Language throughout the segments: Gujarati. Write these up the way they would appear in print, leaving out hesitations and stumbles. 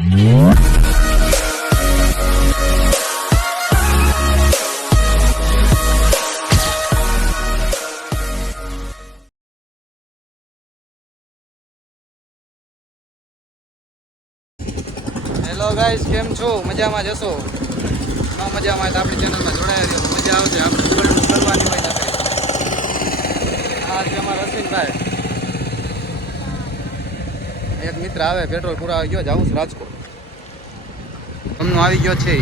હેલો ગાઈસ, કેમ છો? મજામાં જશો? ન મજામાં તો આપણી ચેનલમાં જોડાયા રહ્યો. મજા આવશે. આપણે કરવાની હોય તો આ છે અમારા અશ્વિનભાઈ. એક મિત્ર આવે, પેટ્રોલ પૂરા આવી ગયો, જાઉં છું રાજકોટ. અમનો આવી ગયો છે,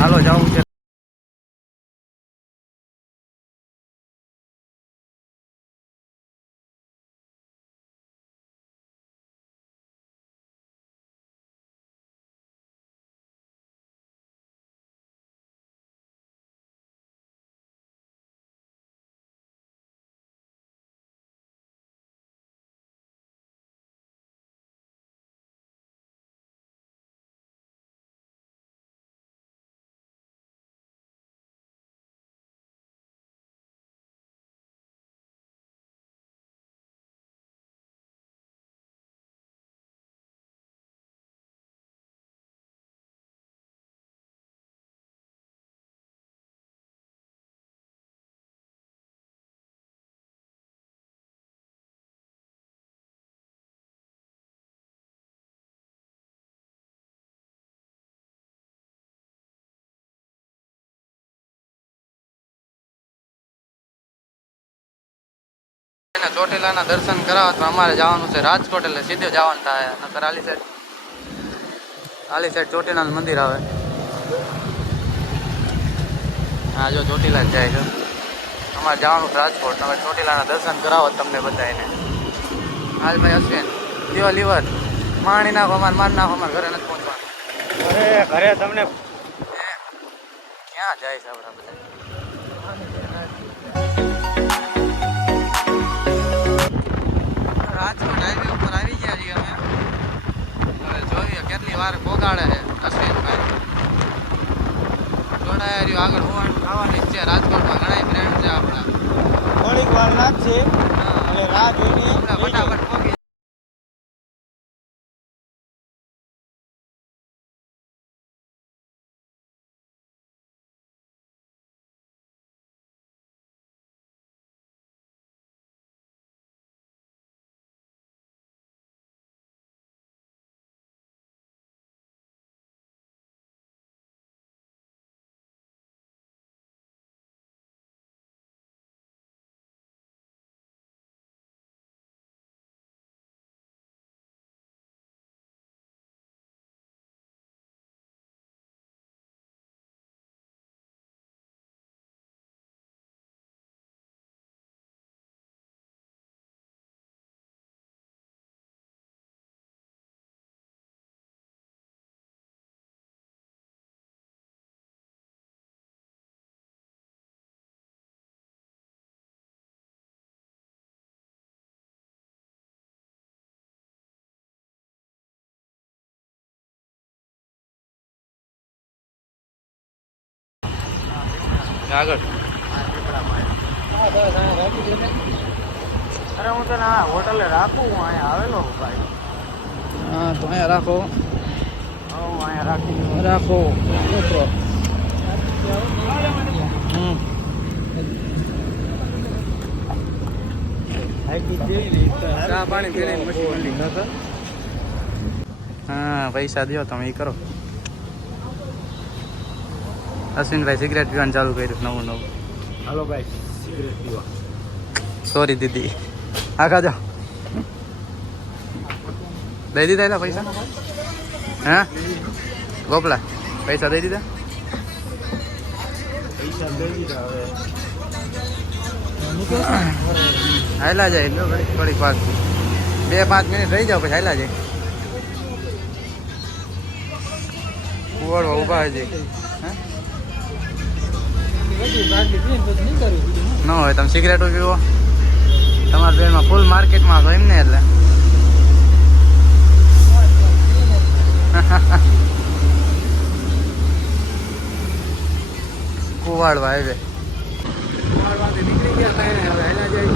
હાલો જાઉં છે. ચોટીલાના દર્શન કરાવવા તો અમારે જવાનું છે રાજકોટ, એટલે સીધે જવાનું થાય. નકર આલી સાઈડ ચોટીલાનું મંદિર આવે. હા, જો ચોટીલા જ જાય છે. અમારે જવાનું છે રાજકોટ. તમે ચોટીલાના દર્શન કરાવો તમને બધાને. હાલ ભાઈ અશ્વિન, દીવા લીવર માણી નાખો, અમારે મારી નાખો, અમારે ઘરે નથી પહોંચવાનું. ઘરે તમને ક્યાં જાય છે આપણા બધા? રાજકોટ હાઈવે ઉપર આવી ગયા છીએ અમે. હવે જોઈએ કેટલી વાર પોગાડે છે અશ્વિનભાઈ. જોડાયા રહ્યો. આગળ હોવાનું ખાવાની જ છે. રાજકોટમાં ઘણા ફ્રેન્ડ છે આપણા. થોડીક વાર લાગશે એટલે રાહ જોઈને ફટાફટ પોગી. આગળ અરે હું તને આ હોટલે રાખું, હું અહીંયા આવેલો ભાઈ. હા, તો અહીંયા રાખો. હું અહીંયા રાખી રાખો મિત્રો. ચા પાણી પીને મશીન. હા, પૈસા દો તમે એ કરો. અશ્વિનભાઈ સિગરેટ પીવાનું ચાલુ કર્યું નવું. હાલો ભાઈ, સિગરેટ પીવા. સોરી દીદી. આખા જાઓ. દઈ દીધા એલા પૈસા? હા ગોપલા, પૈસા દઈ દીધા? પૈસા દઈ દીધા. હવે હાયલા જાય એટલે થોડીક વાર 2-5 મિનિટ રહી જાવ પછી હાયલા જાય. કુવાડવા ઊભા છે. ન હોય તમે સિગરેટો પીવો તમારા બેનમાં ફૂલ માર્કેટમાં તો એમને એટલે કુવાડવા આવે. નીકળી ગયા.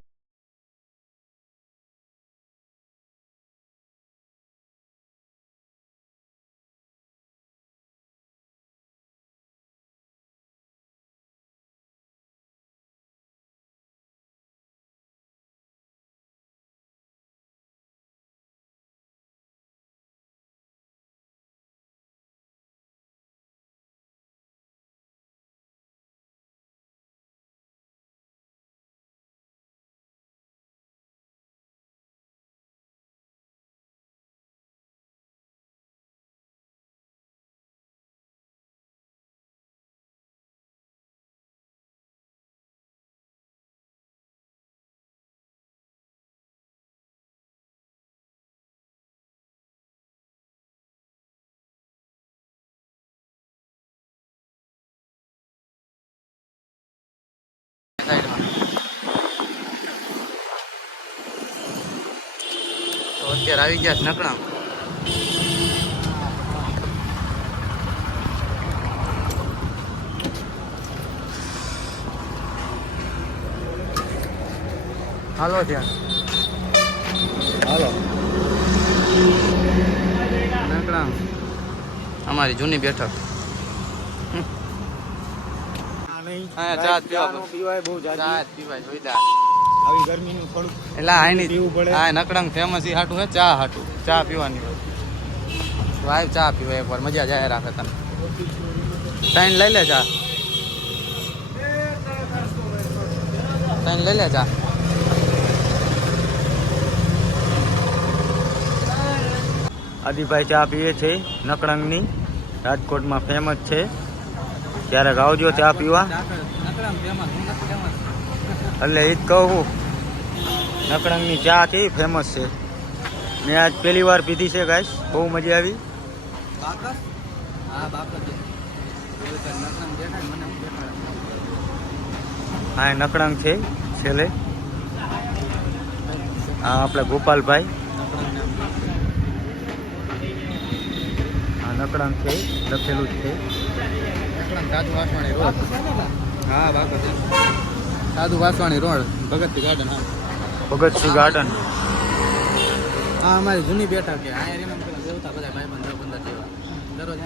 સાઈડમાં. તો અત્યારે આવી ગયા છે નકળા. હાલો ત્યાં હાલો. નકળા અમારી જૂની બેઠક. હા, ચા પીવાય બહુ ચા જાજી. જ પીવાય જોઈતા. આવી ગરમીનું થોડુંક એટલે આની પીવું પડે. હા નકળંગ ફેમસ ઈ હાટું હે ચા હાટું. ચા પીવાની હોય તો આવ ચા પીવા એકવાર મજા જાય રાખે તને. સાઈન લઈ લે ચા. સાઈન લઈ લે ચા. આદિભાઈ ચા પીએ છે નકળંગની, રાજકોટમાં ફેમસ છે. ક્યારેક આવજો ચા પીવા. એટલે એ જ કહું, નકળંગની ચા છે ફેમસ છે. મેં આજ પહેલી વાર પીધી છે ગાઈસ, બહુ મજા આવી. હા નકળંગ છે છેલ્લે. હા આપણે ગોપાલભાઈ. હા નકળંગ છે લખેલું જ છે. સાધુ વાસવાણી રોડ. હા બાકો છે. સાધુ વાસવાણી રોડ ભગતસિંહ ગાર્ડન. હા ભગતસિંહ ગાર્ડન. હા અમારી જૂની બેઠક કે અહીંયા રેમ પેલા દેવતા બધા ભાઈબંધ બંધ જેવા દરરોજ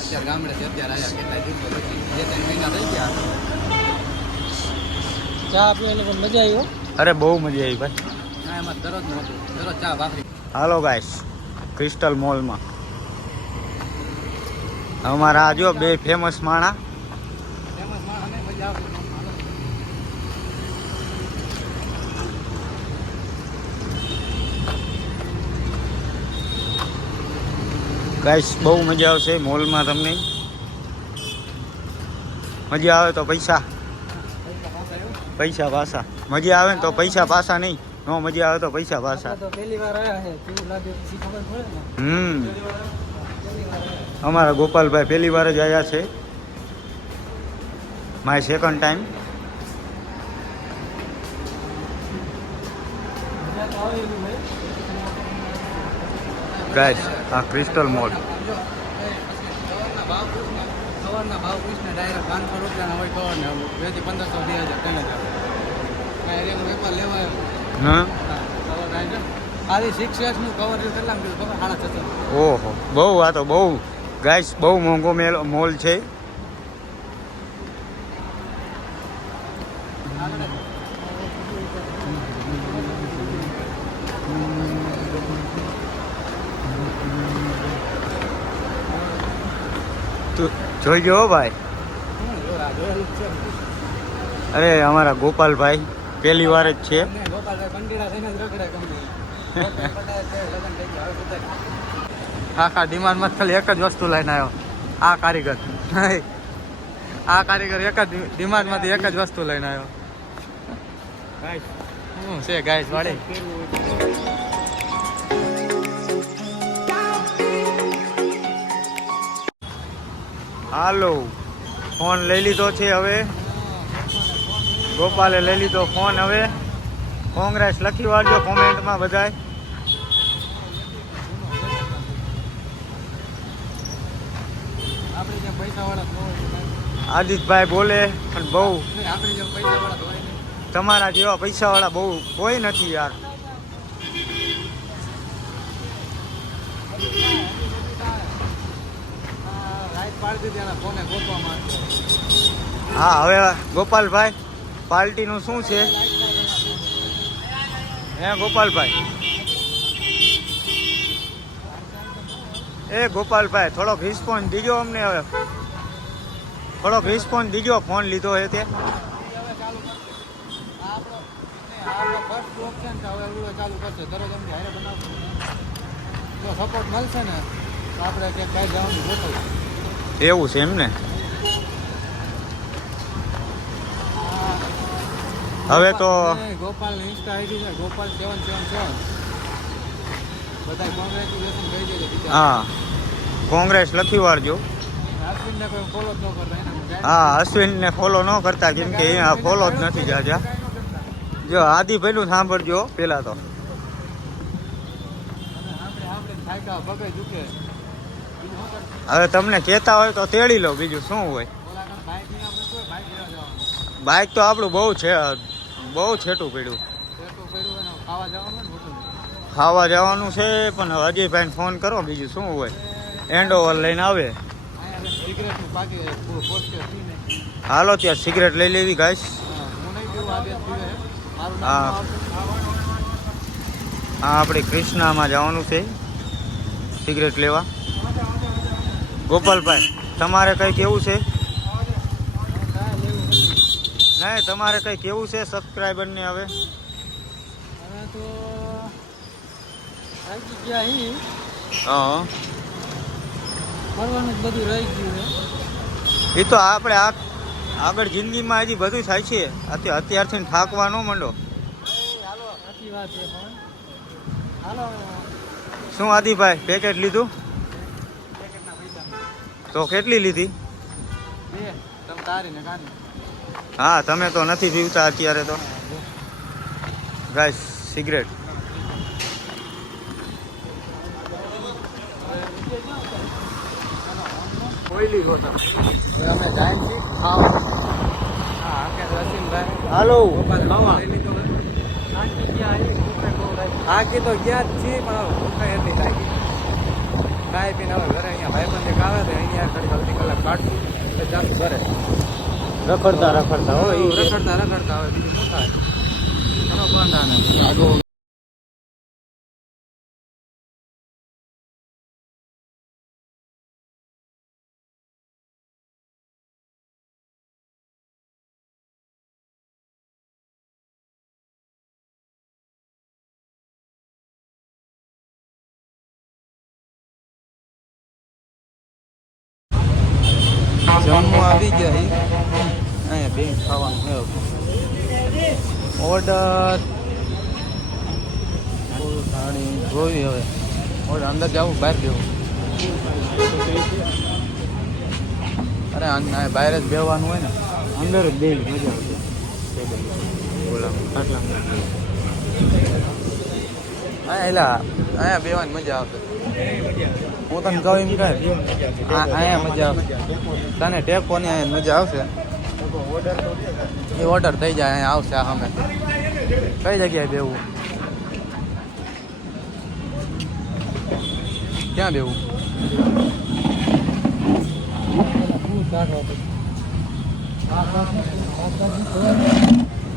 અત્યારે ગામડે છે. અત્યારે આવ્યા કેટલાય દિવસો પછી 2-3 મહિના થઈ ગયા. ચા પીવાની પણ મજા આવી હો. અરે બહુ મજા આવી ભાઈ. હા એમાં દરરોજ નું હતું. દરરોજ ચા ભાખરી. હાલો ગાઈસ ક્રિસ્ટલ મોલમાં. અમારા આ જો બે ફેમસ માણા. ફેમસ માં અને મજા આવે. ગાઈસ બહુ મજા આવશે મોલમાં તમને. મજા આવે તો પૈસા પાછા. મજા આવે ને તો પૈસા પાછા નહીં. નો મજા આવે તો પૈસા પાછા. તો પહેલી વાર આયા છે કેવું લાગે પછી ખબર પડે ને. અમારા ગોપાલભાઈ પહેલી વાર જ આવ્યા છે. My second time. ગાઈસ આ ક્રિસ્ટલ મોલ. કવરના ભાવ પૂછને ડાયરેક્ટ 500 રૂપિયાના હોય કવરને 2,500 2,000 3,000 કાંઈ એનો વેપાર લેવા હા કવર આવી છે. ખાલી 6S નું કવર કેટલામાં કીધું ખબર 650. ઓહો બહુ આ તો બહુ ગાઈસ બહુ મોંઘો મોલ છે. જોઈ ગયો ભાઈ. અરે અમારા ગોપાલભાઈ પહેલી વાર જ છે. આખા ડિમાન્ડમાં ખાલી એક જ વસ્તુ લઈને આવ્યો. આ કારીગર આ કારીગર એક જ ડિમાન્ડમાંથી એક જ વસ્તુ લઈને આવ્યો. શું છે ગાઈસ વાળી. હાલો ફોન લઈ લીધો છે હવે. ગોપાલે લઈ લીધો ફોન હવે. કોંગ્રેસ લખી વાળજો કોમેન્ટમાં બધાય. આપણે જેમ પૈસાવાળા આદિતભાઈ બોલે પણ બહુ આપણે જેમ પૈસાવાળા હોય ને. તમારા જેવા પૈસાવાળા બહુ કોઈ નથી યાર. લાઈટ પાડી દીધી એના ફોને ગોતવામાં. હા હવે ગોપાલભાઈ પાર્ટીનું શું છે હે ગોપાલભાઈ? એ ગોપાલભાઈ થોડોક રિસ્પોન્સ દીજો અમને. હવે થોડોક રિસ્પોન્સ દીજો. ફોન લીધો હે તે. જો સપોર્ટ મળશે ને તો આપણે ક્યાંક બહાર જવાનું ગોઠવું. એવું છે એમ ને. હવે તો ગોપાલ ઇન્સ્ટા આઈડી છે ગોપાલ 777. બધા કોંગ્રેચ્યુલેશન કહી દેજો. હા કોંગ્રેસ લખી વાળજો. અશ્વિનને કોઈ ફોલો જ ન કરતા એને હા અશ્વિનને ફોલો ન કરતા કેમ કે અહીંયા ફોલો જ નથી જાજા. જો આદિ પેલું સાંભળજો પેલા તો આપણે થાક્યા પગે ઝૂકે હવે તમને કહેતા હોય તો તેડી લો, બીજું શું હોય. ઓલા કણ બાઇક ની આપણે કોઈ બાઇક લેવા જવાનું બાઇક તો આપણું બહુ છેટું પડ્યું. તો કર્યું એને ખાવા જવાનું ને હોટલ ખાવા જવાનું છે પણ અજયભાઈને ફોન કરો, બીજું શું હોય. એન્ડ ઓવર લઈને આવે. અહીંયા સિગરેટ નું પાકી પોસ્ટ પીને હાલો ત્યાં સિગરેટ લઈ લેવી ગાઈસ. હું નહીં પીવું આ બે પીવે મારું હા. નામ હા આપણે કૃષ્ણામાં જવાનું છે સિગરેટ લેવા. ગોપાલભાઈ તમારે કંઈ કેવું છે? નહીં તમારે કંઈ કેવું છે સબસ્ક્રાઈબરને હવે? હવે તો આવી ગયા અહીં હા ફરવાનું જ બધું રહી ગયું છે એ તો આપણે આગળ જિંદગીમાં હજી બધું થાય છે. અત્યારથી થાકવા ન માંડો. હાલો સાચી વાત છે પણ હાલો શું આદિભાઈ પેકેટ લીધું? પેકેટના પૈસા તો કેટલી લીધી? બે તમે તારી ને કાની હા તમે તો નથી પીવતા અત્યારે તો ગાઈસ સિગરેટ. કોયલી ગોતા અમે જાય છે ખાવા. હા કે રસીનભાઈ હાલો ગોપાલ ખાવા થાકી તો ગયા જ છીએ પણ હવે ભૂખ એટલી લાગી. ખાઈ પીને હવે ઘરે અહીંયા ભાઈબંધ એક આવે તો અહીંયા ઘડી અડધી કલાક કાઢશું એટલે જાશું ઘરે. રખડતા હોય રખડતા હવે બીજું શું થાય. ચલો પાંડાને જમવા આવી ગયા અહીંયા બે ખાવાનું છે ઓર્ડર થાળી જોઈ હવે ઓર્ડર અંદર જવું બહાર જવું. અરે બહાર જ બેવાનું હોય ને અંદર જ બે મજા આવશે. બોલા આટલા અહીંયા બેવાની મજા આવશે. હું તને કહું એમ કહે અહીંયા મજા આવશે. તને ટેપોની અહીંયા મજા આવશે. એ ઓર્ડર થઈ જાય અહીંયા આવશે આ સામે. કઈ જગ્યાએ બેવું? ક્યાં બેવું?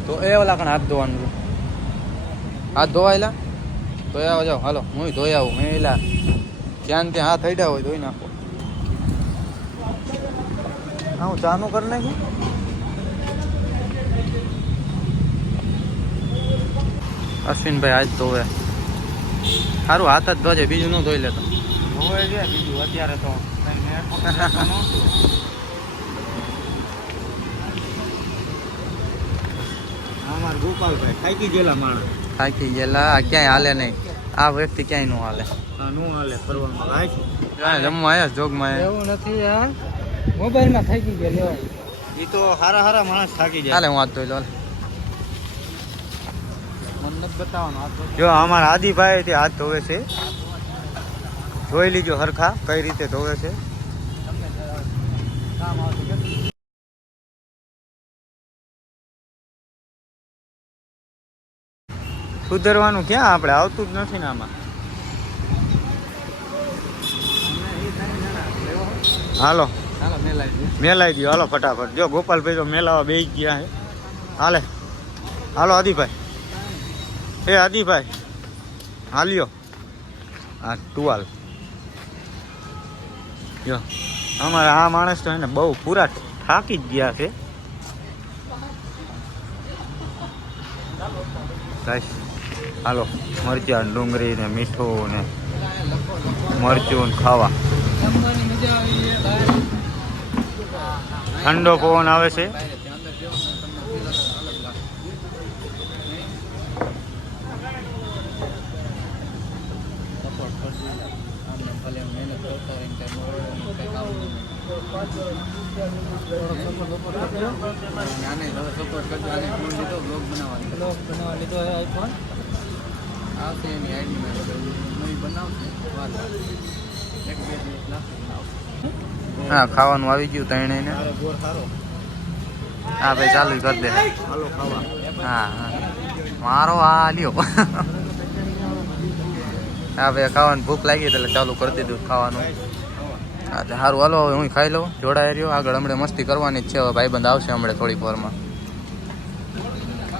તો એ ઓલા કણ હાથ ધોવાનું છે. હાથ ધોવાયેલા તો એ આવો જાઓ હાલો હું ધોઈ આવું. મેં એલા ક્યાં ત્યાં હાથ હડ્યા હોય ધોઈ નાખો. હા હું ચાનું કરી નાખી. અશ્વિનભાઈ આજ ધોવે સારું હાથ જ ધોજે બીજું ન ધોઈ લેતો. હોય છે બીજું અત્યારે તો અમાર ગોપાલભાઈ થાકી ગયેલા માણસ. થાકી ગયેલા ક્યાંય હાલે નહીં. આ વ્યક્તિ ક્યાંય નું હાલે. નું હાલે ફરવામાં આય જમવા આવ્યા જોગમાં એવું નથી યાર મોબાઈલમાં થાકી ગયા લેવાય. એ તો હારા માણસ થાકી જાય. હાલે હું હાથ ધોઈ લો. મને નથી બતાવવાનું હાથ ધોઈ. જો અમારા આદિભાઈ તે હાથ ધોવે છે. જોઈ લીજો હરખા કઈ રીતે ધોવે છે. કામ આવતું સુધરવાનું ક્યાં આપણે આવતું જ નથી ને આમાં. હાલો ચાલો મેલાઈ દે. મેલાઈ દો હાલો ફટાફટ. જો ગોપાલભાઈ તો મેલાવા બેસી ગયા છે. હાલો આદિભાઈ. એ આદિભાઈ હાલ્યો હા ટુવાલ. જો અમારા આ માણસ તો એને બહુ પૂરા થાકી જ ગયા છે. ગાઈસ હાલો મરચાં ડુંગળી ને મીઠું ને મરચું ને ખાવા. જમવાની મજા આવી છે બહાર. ઠંડો પવન આવે છે. થોડોક સપોર્ટ કરજો. આને હવે સપોર્ટ કરજો. આને ફોન લીધો બ્લોગ બનાવવાનો. બ્લોગ બનાવવા લીધો છે આઈફોન. આવશે એની આઈડીમાં નવી બનાવશે. એક બે દિવસ લાગશે. હા ખાવાનું આવી ગયું તણે ને. બોર સારો. હા ભાઈ ચાલુ કરી દે. હાલો ખાવા. હા હા મારો આ લ્યો. હા ભાઈ ખાવાની ભૂખ લાગી એટલે ચાલુ કરી દીધું ખાવાનું. હા તો સારું હાલો હવે હું ખાઈ લઉં. જોડાઈ રહ્યો આગળ હમણાં મસ્તી કરવાની જ છે. હવે ભાઈબંધ આવશે હમણાં થોડીક વારમાં.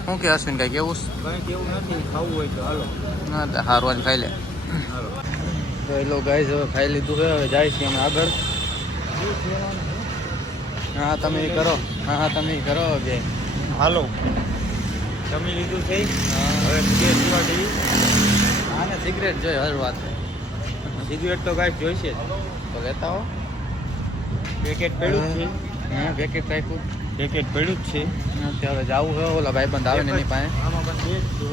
શું કે અશ્વિન કાંઈ કેવું છે? કંઈ કેવું નથી, ખાવું હોય તો હાલો. હા તો સારું આજ ખાઈ લે. હાલો. તો એ લોકો ગાઈઝ હવે ખાઈ લીધું છે. હવે જાય છીએ અમે આગળ. હા તમે ઈ કરો. હા તમે ઈ કરો બે. હાલો જમી લીધું છે. હા હવે કે પીવા જઈએ. આને સિગરેટ જોઈએ હર વાત. સિગરેટ તો કાંઈ જોઈશે જ. તો લેતા હો. પેકેટ પડ્યું જ છે. હા પેકેટ રાખ્યું. પેકેટ પડ્યું જ છે. હવે જવું છે. ઓલા ભાઈબંધ આવે ને એની પાસે. આમાં પણ બે જ છે.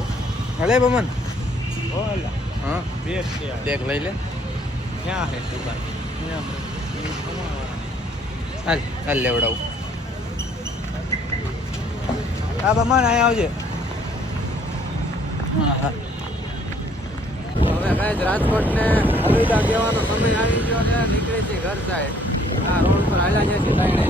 હલે બમન. ઓલા હા બે જ છે. દેખ લઈ લે. ક્યાં છે દુકાન? હાલ હાલ લેવડાવું. હા બમન અહીંયા આવજે. હવે કાંઈ રાજકોટને અલવિદા કહેવાનો સમય આવી ગયો છે. નીકળી છે ઘર સાઈડ. આ રોડ પર હાલ્યા જાય છે સાઈડે.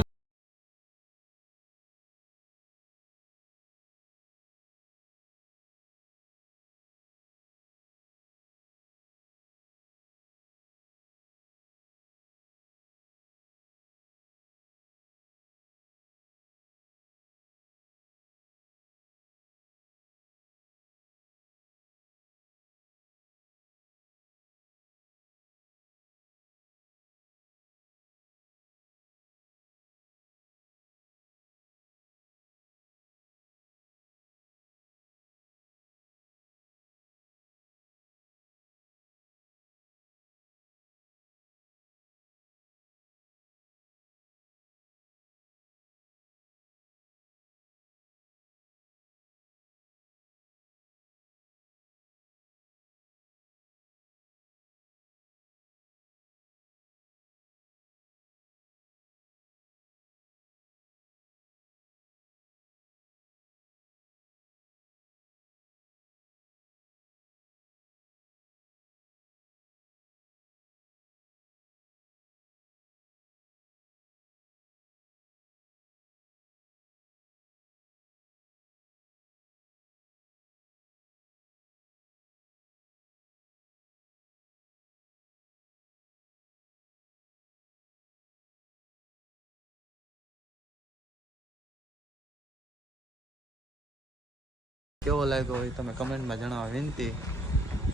કેવો લાગ્યો હોય તમે કમેન્ટમાં જણાવવા વિનંતી.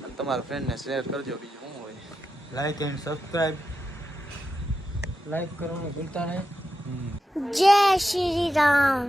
અને તમારા ફ્રેન્ડને શેર કરજો. બીજું શું હોય. Like and subscribe. લાઈક કરવાનું ભૂલતા નહીં. जय श्री राम।